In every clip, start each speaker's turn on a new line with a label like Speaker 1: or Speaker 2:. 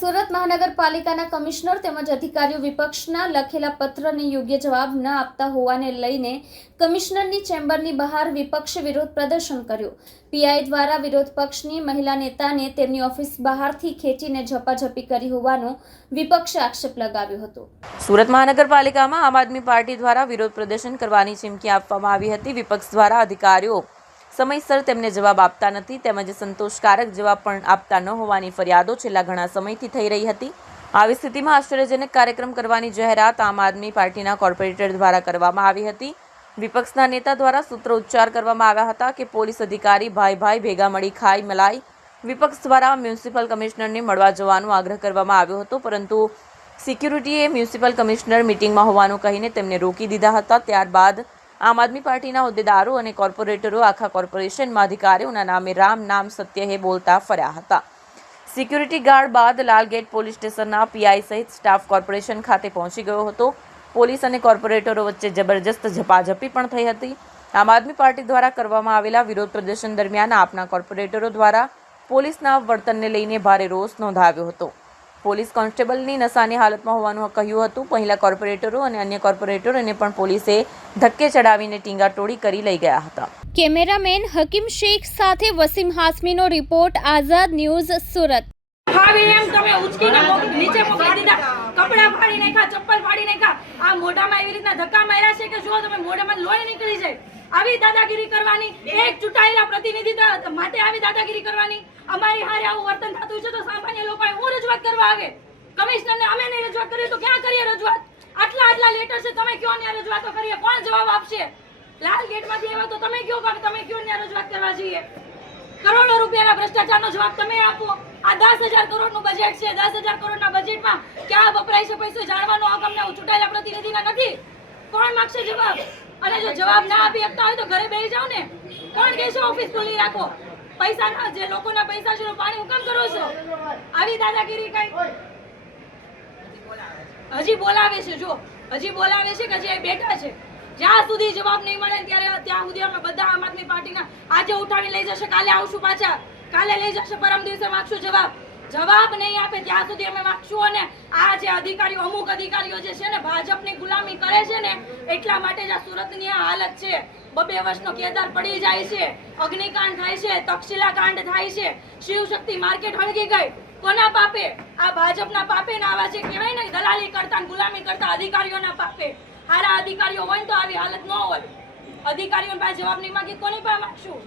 Speaker 1: સુરત મહાનગરપાલિકાના કમિશનર તેમજ અધિકારીઓ વિપક્ષના લખેલા પત્રને યોગ્ય જવાબ ન આપતા હોવાને લઈને કમિશનરની ચેમ્બરની બહાર વિપક્ષ વિરોધ પ્રદર્શન કર્યું. પીઆઈ દ્વારા વિરોધ પક્ષની મહિલા નેતાને તેમની ઓફિસ બહારથી ખેંચીને ઝપાઝપી કરી હોવાનો વિપક્ષે આક્ષેપ લગાવ્યો હતો.
Speaker 2: સુરત મહાનગરપાલિકામાં આમ આદમી પાર્ટી દ્વારા વિરોધ પ્રદર્શન કરવાની ચીમકી આપવામાં આવી હતી. વિપક્ષ દ્વારા અધિકારીઓ સમયસર તેમને જવાબ આપતા નથી તેમજ સંતોષકારક જવાબ પણ આપતા ન હોવાની ફરિયાદો છેલ્લા ઘણા સમયથી થઈ રહી હતી. આવી સ્થિતિમાં આશ્ચર્યજનક કાર્યક્રમ કરવાની જાહેરાત આમ આદમી પાર્ટીના કોર્પોરેટર દ્વારા કરવામાં આવી હતી. વિપક્ષના નેતા દ્વારા સૂત્રોચ્ચાર કરવામાં આવ્યા હતા કે પોલીસ અધિકારી ભાઈ ભાઈ ભેગા મળી ખાઈ મલાઈ વિપક્ષ દ્વારા મ્યુનિસિપલ કમિશનરને મળવા જવાનો આગ્રહ કરવામાં આવ્યો હતો, પરંતુ સિક્યુરિટીએ મ્યુનિસિપલ કમિશનર મિટિંગમાં હોવાનું કહીને તેમને રોકી દીધા હતા. ત્યારબાદ આમ આદમી પાર્ટીના હોદ્દેદારો અને કોર્પોરેટરો આખા કોર્પોરેશનમાં અધિકારીઓના નામે રામ નામ સત્ય હે બોલતા ફર્યા હતા. સિક્યુરિટી ગાર્ડ બાદ લાલગેટ પોલીસ સ્ટેશનના પીઆઈ સહિત સ્ટાફ કોર્પોરેશન ખાતે પહોંચી ગયો હતો. પોલીસ અને કોર્પોરેટરો વચ્ચે જબરજસ્ત ઝપાઝપી પણ થઈ હતી. આમ આદમી પાર્ટી દ્વારા કરવામાં આવેલા વિરોધ પ્રદર્શન દરમિયાન આપના કોર્પોરેટરો દ્વારા પોલીસના વર્તનને લઈને ભારે રોષ નોંધાવ્યો હતો. પોલીસ કોન્સ્ટેબલની નશાની હાલતમાં હોવાનું કહ્યું હતું. પહેલા કોર્પોરેટરો અને અન્ય કોર્પોરેટરોને પણ પોલીસે ધક્કે ચડાવીને ટીંગાટોળી કરી લઈ ગયા હતા.
Speaker 1: કેમેરામેન હકીમ શેખ સાથે વસીમ હાસમીનો રિપોર્ટ આઝાદ ન્યૂઝ સુરત.
Speaker 3: ફાવે એમ તમે ઉચકીને નીચે મોકલી દીધા. કપડાં ફાડી નાખ્યા ચપ્પલ ફાડી નાખ્યા. આ મોઢામાં એવી રીતના ધક્કા માર્યા છે કે જો તમે મોઢામાં લોહી નીકળી જાય. આવી દાદાગીરી કરવાની એક ચૂંટાયેલા પ્રતિનિધિ માટે આવી દાદાગીરી કરવાની. અમારી હારે આવું વર્તન થતું છે તો સામાન્ય લોકોએ હું રજૂઆત કરવા આવે કમિશનરને અમે નહીં રજૂઆત કરીએ તો ક્યાં કરીએ રજૂઆત? આટલા આટલા લેટર છે, તમે કયો ને રજૂઆતો કરીએ? કોણ જવાબ આપશે? લાલ ગેટમાંથી એવા તો તમે કયો કે તમે કયો ને રજૂઆત કરવા જઈએ કરોડો રૂપિયાના ભ્રષ્ટાચારનો જવાબ તમે આપો. આ દસ હજાર કરોડનું બજેટ છે. દસ હજાર કરોડના બજેટમાં ક્યાં વપરાય છે પૈસો જાણવાનો હક અમને ચૂંટાયેલા પ્રતિનિધિના નથી. કોણ માગશે જવાબ? અને જો જવાબ ના આપી શકતા હોય તો ઘરે બેસી જાઓ ને. કોણ કહેશે, ઓફિસ ખોલી રાખો. પૈસા ના જે લોકોના પૈસા છે પાણી હુકમ કરો છો? આવી દાદાગીરી કઈ? હજી બોલાવે છે. જો હજી બોલાવે છે કે હજી બેઠા છે? જ્યાં સુધી જવાબ નહીં મળે ત્યારે ત્યાં સુધી અમે બધા આમ આદમી પાર્ટીના આજે ઉઠાવી લઈ જશે કાલે આવશું પાછા. કાલે લઈ જશે પરમ દિવસે માગશું જવાબ. જવાબ નહીં આપે ત્યાં સુધી અમે માગશું અને અધિકારીઓ, અમુક અધિકારીઓ જે છે ને ભાજપની ગુલામી કરે છે ને, એટલા માટે જ આ સુરતની આ હાલત છે. બબે વર્ષનો કેદાર પડી જાય છે, અગ્નિકાંડ થાય છે, તક્ષશિલા કાંડ થાય છે શિવશક્તિ માર્કેટ હળગી ગઈ. કોના પાપે? આ ભાજપના પાપે ને આવા જે કહેવાય ને, દલાલી કરતા ગુલામી કરતા અધિકારીઓના પાપે. હારા અધિકારીઓ હોય તો આવી હાલત ન હોય. અધિકારીઓની પાસે જવાબ નહીં માંગી કોની પાસે માંગશું?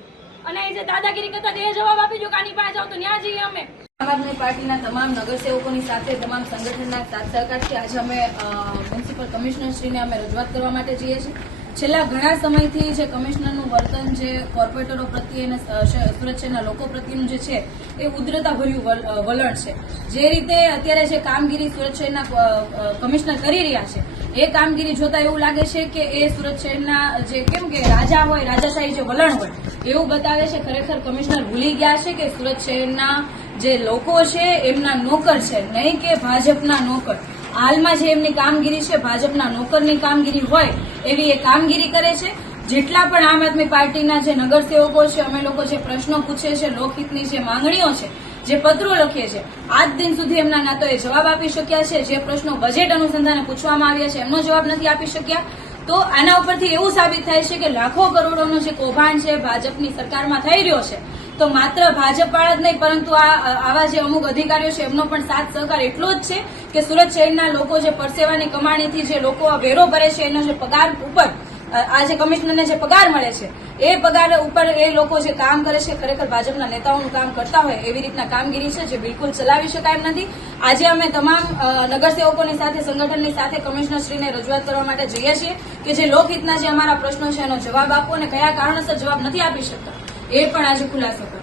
Speaker 3: અને એ જે દાદાગીરી કરતા તે જવાબ આપી દો કાની પાસે જાઓ તો ત્યાં જઈએ અમે.
Speaker 4: આમ પાર્ટીના તમામ નગરસેવકોની સાથે તમામ સંગઠનના સાથ સહકારથી આજે અમે મ્યુનિસિપલ કમિશનરશ્રીને અમે રજૂઆત કરવા માટે જઈએ છીએ. છેલ્લા ઘણા સમયથી જે કમિશનરનું વર્તન જે કોર્પોરેટરો પ્રત્યે અને સુરત શહેરના લોકો પ્રત્યેનું જે છે, એ ઉદ્રતાભર્યું વલણ છે. જે રીતે અત્યારે જે કામગીરી સુરત શહેરના કમિશનર કરી રહ્યા છે, એ કામગીરી જોતા એવું લાગે છે કે એ સુરત શહેરના જે કેમ કે રાજા હોય, રાજાશાહી જે વલણ હોય, એવું બતાવે છે, ખરેખર કમિશનર ભૂલી ગયા છે કે સુરત શહેરના જે લોકો છે એમના નોકર છે, નહીં કે ભાજપના નોકર. હાલમાં જે એમની કામગીરી છે, ભાજપના નોકરની કામગીરી હોય, એવી એ કામગીરી કરે છે. જેટલા પણ આમ આદમી પાર્ટીના જે નગરસેવકો છે, અમે લોકો જે પ્રશ્નો પૂછે છે, લોકહિતની જે માંગણીઓ છે, જે પત્રો લખીએ છે, આજ દિન સુધી એમના ના તો એ જવાબ આપી શક્યા છે. જે પ્રશ્નો બજેટ અનુસંધાને પૂછવામાં આવ્યા છે, એમનો જવાબ નથી આપી શક્યા. તો આના ઉપરથી એવું સાબિત થાય છે કે લાખો કરોડોનો જે કૌભાંડ છે, ભાજપની સરકારમાં થઈ રહ્યો છે. તો માત્ર ભાજપ વાળા જ નહીં, પરંતુ આ, આવા જે અમુક અધિકારીઓ છે, એમનો પણ સાથ સહકાર એટલો જ છે કે સુરત શહેરના લોકો જે પરસેવાની કમાણીથી જે લોકો વેરો ભરે છે, એનો જે પગાર ઉપર આ જે કમિશનરને જે પગાર મળે છે, એ પગાર ઉપર એ લોકો જે કામ કરે છે, ખરેખર ભાજપના નેતાઓનું કામ કરતા હોય એવી રીતના કામગીરી છે, જે બિલકુલ ચલાવી શકાય એમ નથી. આજે અમે તમામ નગરસેવકોની સાથે, સંગઠનની સાથે કમિશનરશ્રીને રજૂઆત કરવા માટે જઈએ છીએ કે જે લોકહિતના જે અમારા પ્રશ્નો છે, એનો જવાબ આપો અને કયા કારણોસર જવાબ નથી આપી શકતા. એ પણ આજે ખુલાસો કરો